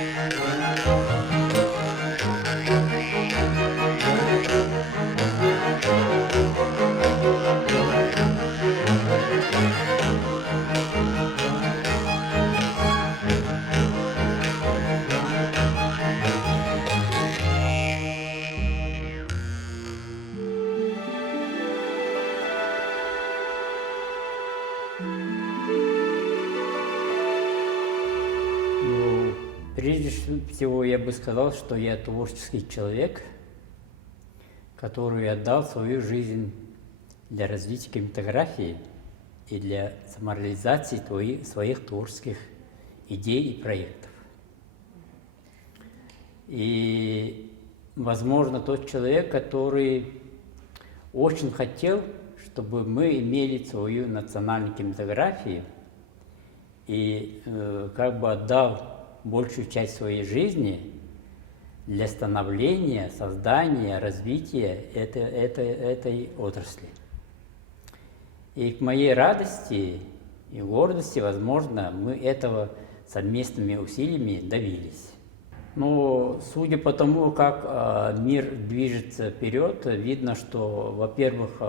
Ну, прежде всего я бы сказал, что я творческий человек, который отдал свою жизнь для развития кинематографии и для самореализации своих творческих идей и проектов. И, возможно, тот человек, который очень хотел, чтобы мы имели свою национальную кинематографию, и как бы отдал большую часть своей жизни для становления, создания, развития этой отрасли. И к моей радости и гордости, возможно, мы этого совместными усилиями добились. Но судя по тому, как мир движется вперед, видно, что, во-первых,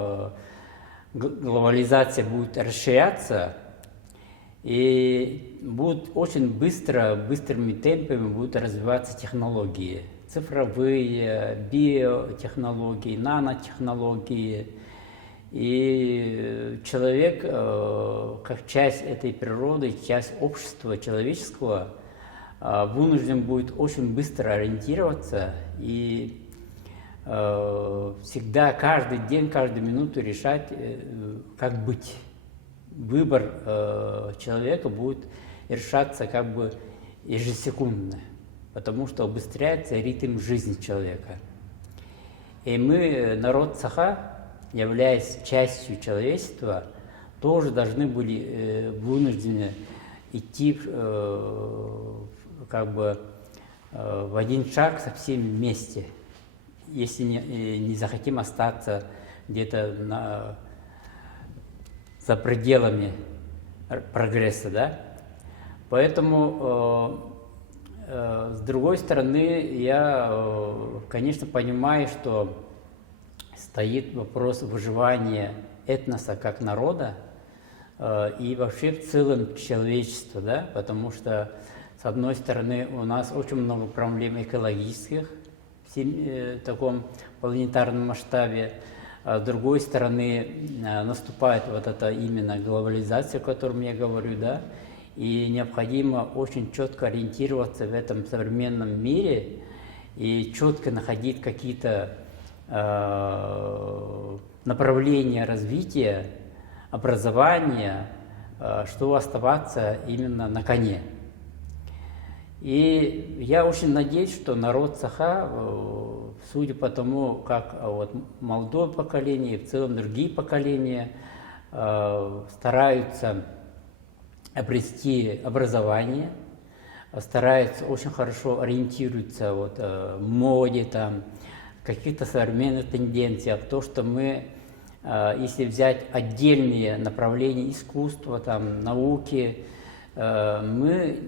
глобализация будет расширяться, и будут очень быстрыми темпами будут развиваться технологии, цифровые, биотехнологии, нанотехнологии. И человек, как часть этой природы, часть общества человеческого, вынужден будет очень быстро ориентироваться и всегда, каждый день, каждую минуту решать, как быть. Выбор человека будет решаться как бы ежесекундно, потому что убыстряется ритм жизни человека. И мы, народ Саха, являясь частью человечества, тоже должны были вынуждены идти как бы в один шаг со всеми вместе, если не захотим остаться где-то за пределами прогресса, да? Поэтому, с другой стороны, я, конечно, понимаю, что стоит вопрос выживания этноса как народа и вообще в целом человечества, да? Потому что, с одной стороны, у нас очень много проблем экологических в таком планетарном масштабе, а с другой стороны, наступает вот эта именно глобализация, о которой я говорю, да, и необходимо очень четко ориентироваться в этом современном мире и четко находить какие-то направления развития, образования, чтобы оставаться именно на коне. И я очень надеюсь, что народ Саха, судя по тому, как вот молодое поколение и в целом другие поколения стараются обрести образование, стараются очень хорошо ориентируются вот, в моде, там, каких-то современных тенденциях, то, что мы, если взять отдельные направления искусства, там, науки, мы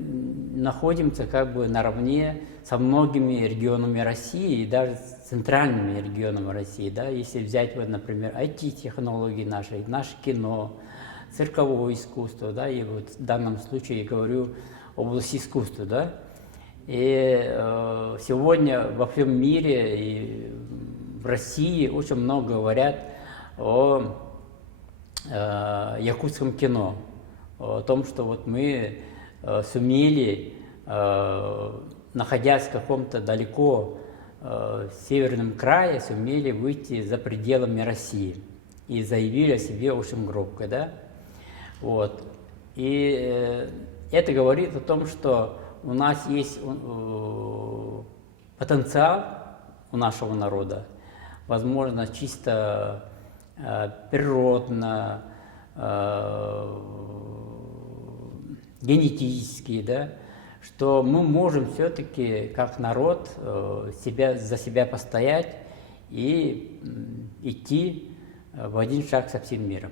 находимся как бы наравне со многими регионами России и даже с центральными регионами России. Да? Если взять, вот, например, IT-технологии наши, наше кино, цирковое искусство, да, и вот в данном случае я говорю область искусства. Да? И сегодня во всем мире и в России очень много говорят о якутском кино, о том, что вот мы сумели, находясь в каком-то далеко северном крае, сумели выйти за пределами России и заявили о себе очень громко, да? Вот. И это говорит о том, что у нас есть потенциал у нашего народа, возможно, чисто природно, генетически, да, что мы можем все-таки как народ за себя постоять и идти в один шаг со всем миром.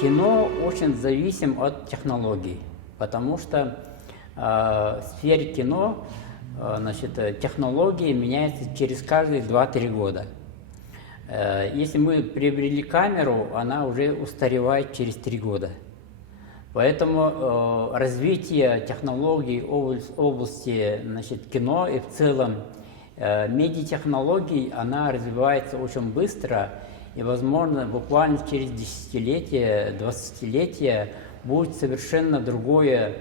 Кино очень зависим от технологий, потому что в сфере кино технологии меняются через каждые 2-3 года. Если мы приобрели камеру, она уже устаревает через 3 года. Поэтому развитие технологий в области кино и в целом медиатехнологий, она развивается очень быстро, и, возможно, буквально через десятилетия, 20-летия будут совершенно другие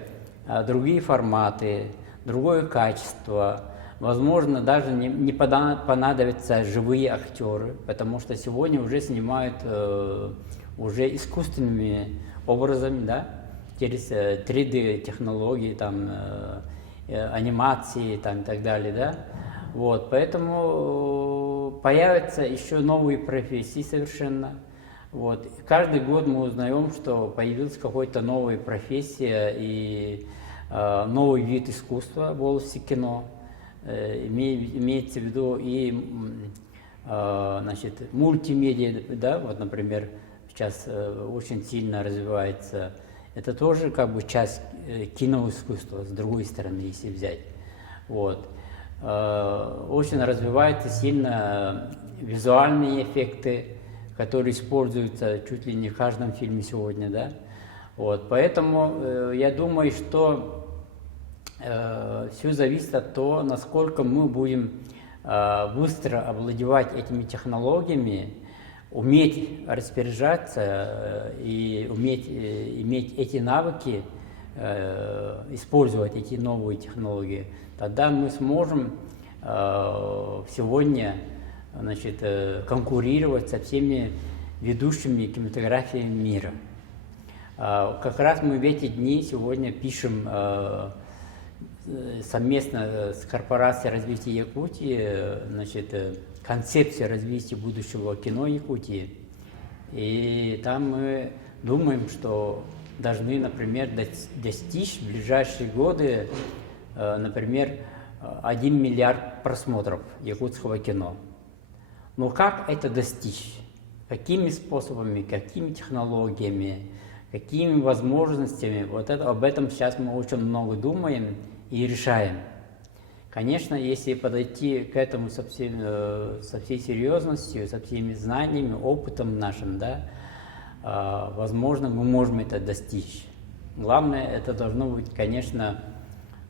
форматы, другое качество. Возможно, даже не понадобятся живые актеры, потому что сегодня уже снимают уже искусственными образами, да, через 3D-технологии, там, анимации там, и так далее. Да. Вот, поэтому появятся еще новые профессии совершенно. Вот. Каждый год мы узнаем, что появилась какая-то новая профессия и новый вид искусства в области кино. Имеется в виду и мультимедиа, да, вот, например, сейчас очень сильно развивается. Это тоже как бы часть киноискусства, с другой стороны, если взять. Вот. Очень развиваются сильно визуальные эффекты, которые используются чуть ли не в каждом фильме сегодня, да. Вот. Поэтому я думаю, что все зависит от того, насколько мы будем быстро овладевать этими технологиями, уметь распоряжаться и уметь иметь эти навыки, использовать эти новые технологии. Тогда мы сможем сегодня конкурировать со всеми ведущими кинематографиями мира. Как раз мы в эти дни сегодня пишем совместно с Корпорацией развития Якутии концепцию развития будущего кино Якутии. И там мы думаем, что должны, например, достичь в ближайшие годы, например, 1 миллиард просмотров якутского кино. Но как это достичь? Какими способами, какими технологиями, какими возможностями? Об этом сейчас мы очень много думаем и решаем. Конечно, если подойти к этому со всей серьезностью, со всеми знаниями, опытом нашим, да, возможно, мы можем это достичь. Главное, это должно быть, конечно,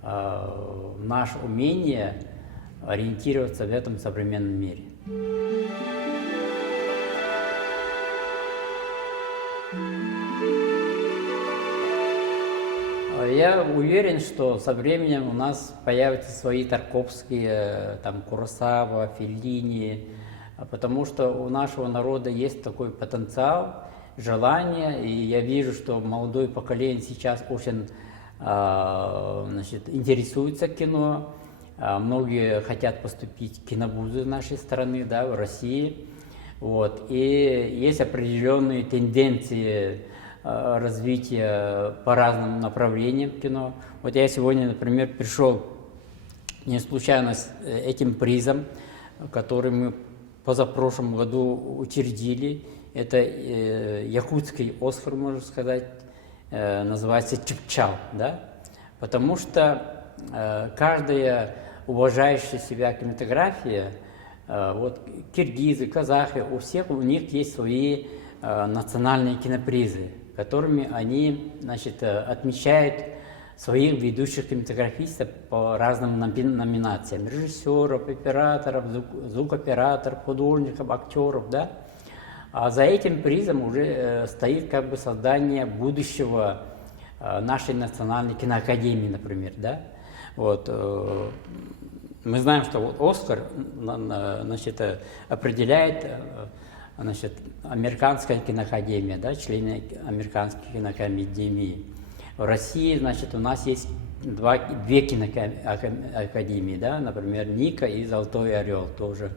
наше умение ориентироваться в этом современном мире. Я уверен, что со временем у нас появятся свои Тарковские, там, Куросава, Феллини, потому что у нашего народа есть такой потенциал, желание, и я вижу, что молодое поколение сейчас очень интересуется кино, многие хотят поступить в киновузы нашей страны, да, в России, вот, и есть определенные тенденции развития по разным направлениям кино. Вот я сегодня, например, пришел не случайно с этим призом, который мы позапрошлом году учредили. Это якутский Оскар, можно сказать, называется Чипчал, да? Потому что каждая уважающая себя кинематография, вот киргизы, казахи, у них есть свои национальные кинопризы, которыми они, отмечают своих ведущих кинематографистов по разным номинациям: режиссеров, операторов, звукоператоров, художников, актеров, да. А за этим призом уже стоит как бы создание будущего нашей национальной киноакадемии, например, да. Вот. Мы знаем, что вот Оскар, определяет, Американская киноакадемия, да, члены Американской киноакадемии. В России, у нас есть две киноакадемии, да, например, Ника и Золотой Орел тоже,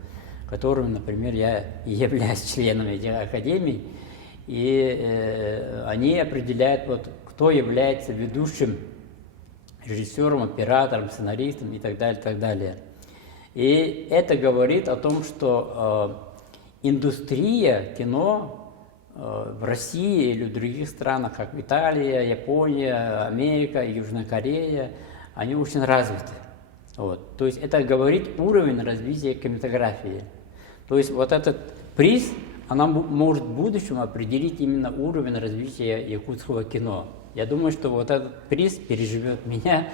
которым, например, я являюсь членом этих академий, и они определяют, вот, кто является ведущим режиссером, оператором, сценаристом и так далее, и так далее. И это говорит о том, что индустрия кино в России или в других странах, как Италия, Япония, Америка, Южная Корея, они очень развиты. Вот. То есть это говорит уровень развития кинематографии. То есть вот этот приз, она может в будущем определить именно уровень развития якутского кино. Я думаю, что вот этот приз переживет меня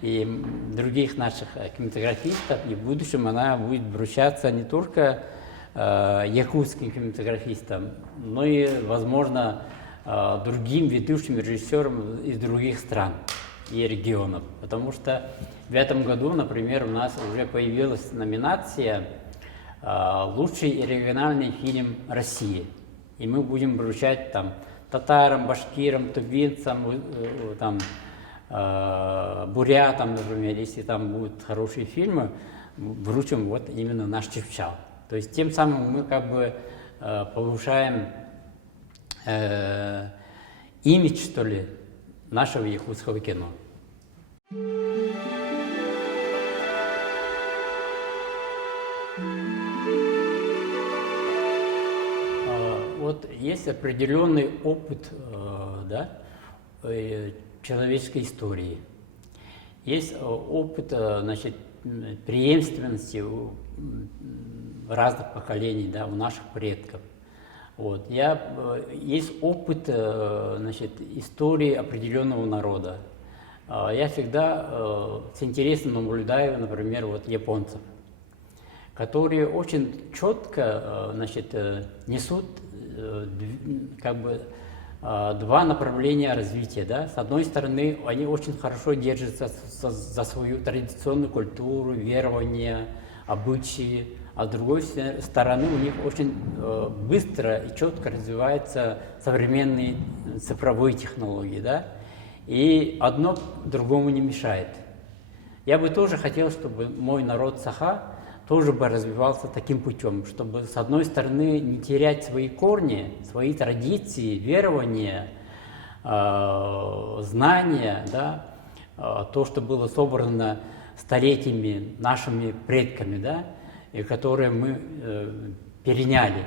и других наших кинематографистов, и в будущем она будет вручаться не только якутским кинематографистам, но и, возможно, другим ведущим режиссерам из других стран и регионов. Потому что в этом году, например, у нас уже появилась номинация «Лучший региональный фильм России». И мы будем вручать там татарам, башкирам, тувинцам, там, бурятам, например, если там будут хорошие фильмы, вручим вот именно наш Чепчал. То есть тем самым мы как бы повышаем имидж, что ли, нашего якутского кино. Вот есть определенный опыт, да, человеческой истории. Есть опыт, значит, преемственности разных поколений, да, у наших предков. Вот. Есть опыт, значит, истории определенного народа. Я всегда с интересом наблюдаю, например, вот японцев, которые очень четко, значит, несут как бы два направления развития. Да? С одной стороны, они очень хорошо держатся за свою традиционную культуру, верования, обычаи, а с другой стороны, у них очень быстро и четко развиваются современные цифровые технологии. Да? И одно другому не мешает. Я бы тоже хотел, чтобы мой народ Саха тоже бы развивался таким путем, чтобы, с одной стороны, не терять свои корни, свои традиции, верования, знания, да, то, что было собрано столетиями нашими предками, да, и которые мы переняли.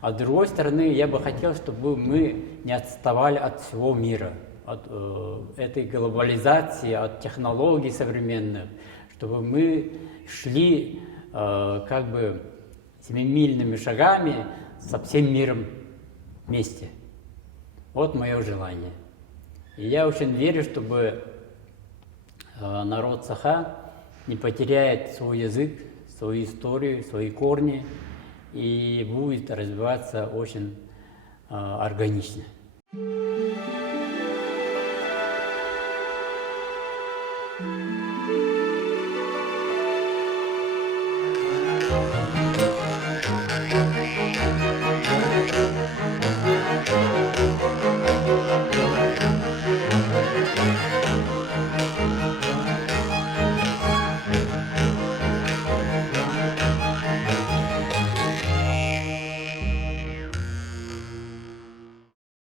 А с другой стороны, я бы хотел, чтобы мы не отставали от всего мира, от этой глобализации, от технологий современных, чтобы мы шли как бы семимильными шагами со всем миром вместе. Вот мое желание. И я очень верю, чтобы народ Саха не потеряет свой язык, свою историю, свои корни и будет развиваться очень органично.